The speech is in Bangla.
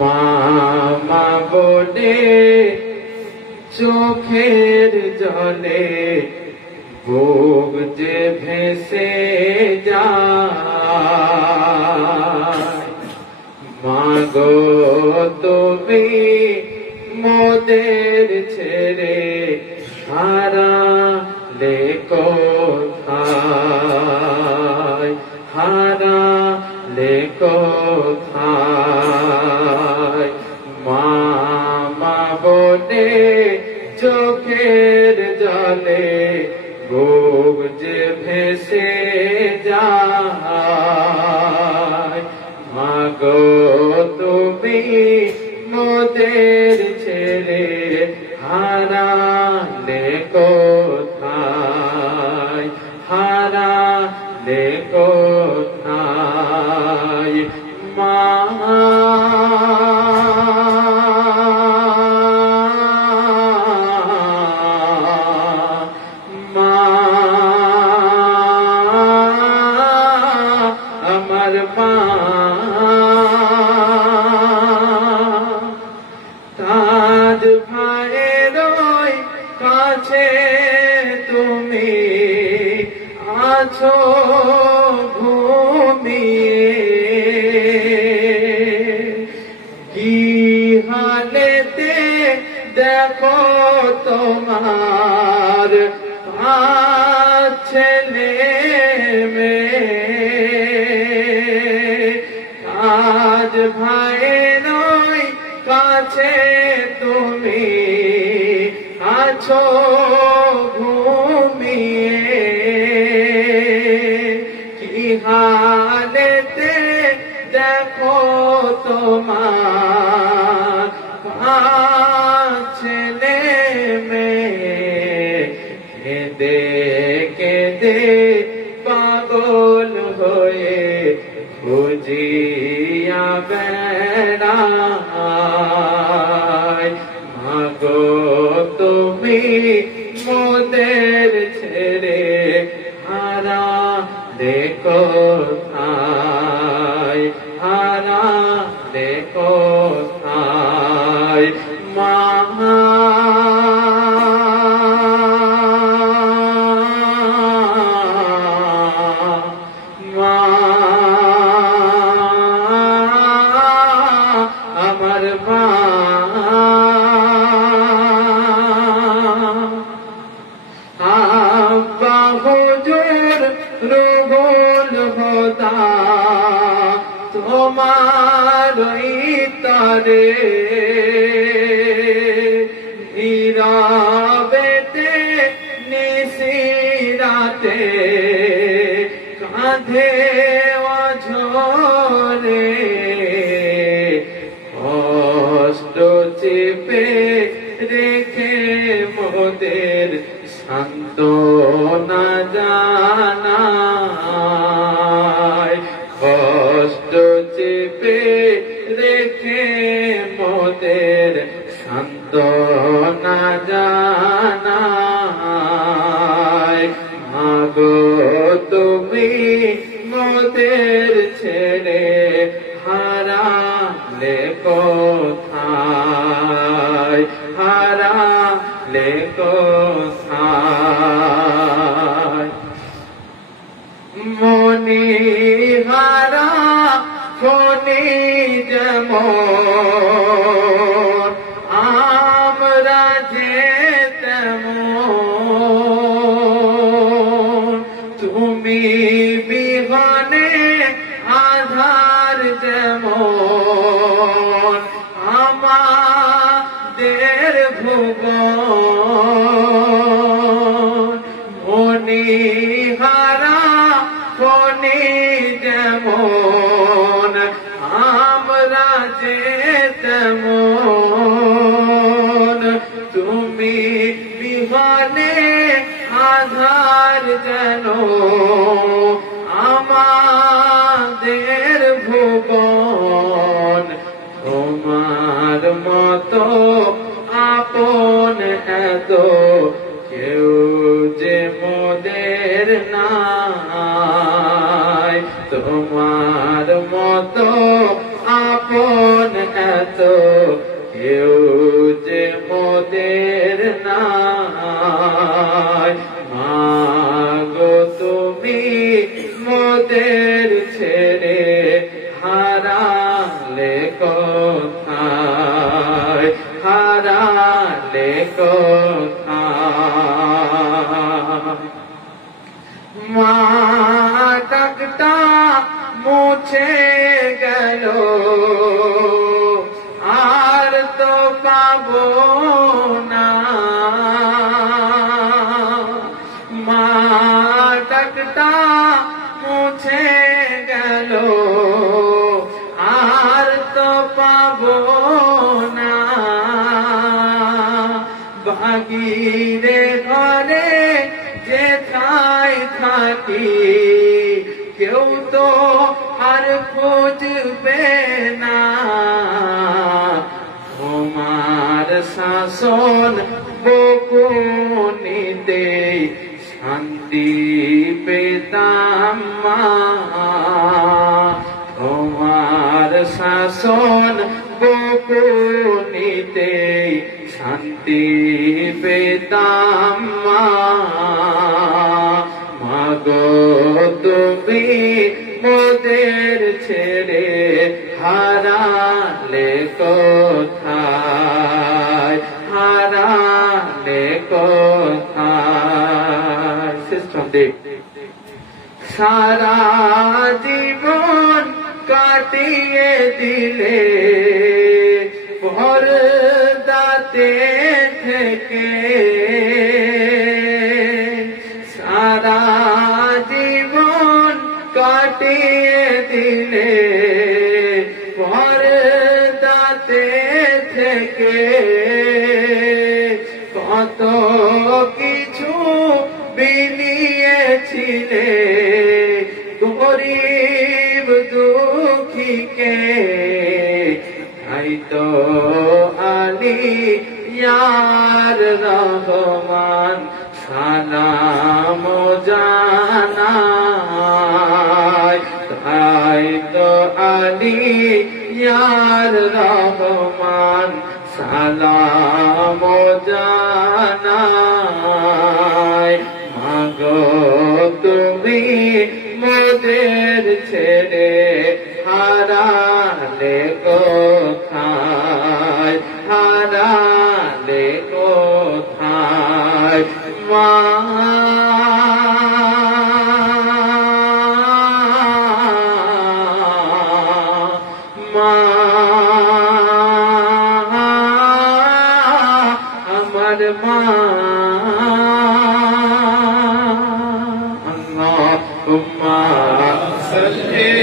মা বলে চোখের জলে বুক যে ভেসে যায়, মাগো তুমি মোদের ছেড়ে হারালে কোথায়, হারালে কোথায়। মা বলে চোখের জলে বুক যে ভেসে যায়, মাগো তুমি মোদের ছেড়ে হারালে কোথায়, হারালে কোথায়। মা আমার মা তাজ ভাইয়ের কাছে তুমি আছো ঘুমিয়ে, কি হালেতে দেখো তোমার ছেলে মেয়ে। আজ ভাইয়ের কাছে তুমি আছো ঘুমিয়ে, কি হালেতে দেখো তোমার ছেলে মেয়ে। কেঁদে কেঁদে পাগল হয়ে খুঁজিয়া বেড়ায়, মাগো তুমি মোদের ছেড়ে হারালে কোথায়, হারালে কোথায়। মা আমার মা আব্বা হুজুর রুহুল হুদা তোমার তরে নীরবেতে নিশিরাতে কাঁধে অঝরে কষ্ট চেপে রেখে মোদের সান্ত্বনা জানায়, কষ্ট চেপে রেখে মোদের সান্ত্বনা জানায়। মাগো তুমি মোদের ছেড়ে হারালে কোথায়, হারালে কোথায়। মনি হারা ফনি যেমন আমরা যে তেমন, তুমি বিহনে আধার যেমন আমাদের ভুবন। মনি হারা ফনি যেমন আমরা যে তেমন, তুমি বিহনে আধার যেন আমাদের ভুবন। তোমার মতো আপন এত কেউ যে মোদের নাই, তোমার মতো আপন এত কেউ যে মোদের নাই। মা গো তুমি মোদের ছেড়ে হারালে কোথায়, হারালে কোথায়। মা ডাকটা মুছে গেল আর তো পাবো না। মা ডাকটা মুছে গেল আর তো পাবো না। বাহিরে ঘরে যেথায় থাকি কেউ তো আর খুঁজবে না। তোমার শাসন বকুনিতে শান্তি পেতাম মা। তোমার শাসন বকুনিতে শান্তি পেতাম মা। মাগো তুমি মোদের ছেড়ে হারালে কোথায়, হারালে কোথায়। সারা জীবন কাটিয়ে দিলে পর্দাতে থেকে। সারা জীবন কাটিয়ে দিলে পর্দাতে থেকে। কত কিছু বিলিয়েছিলে গরিব দুঃখীকে। তাই তো আলী ইয়ার রহমান সালাম জানাই। তাই তো আলী ইয়ার রহমান সালাম জানাই। মাগো তুমি মোদের ছেড়ে হারালে কোথায়, হারালে কোথায়। মা মা আমার মা। আল্লাহুম্মা সাল্লি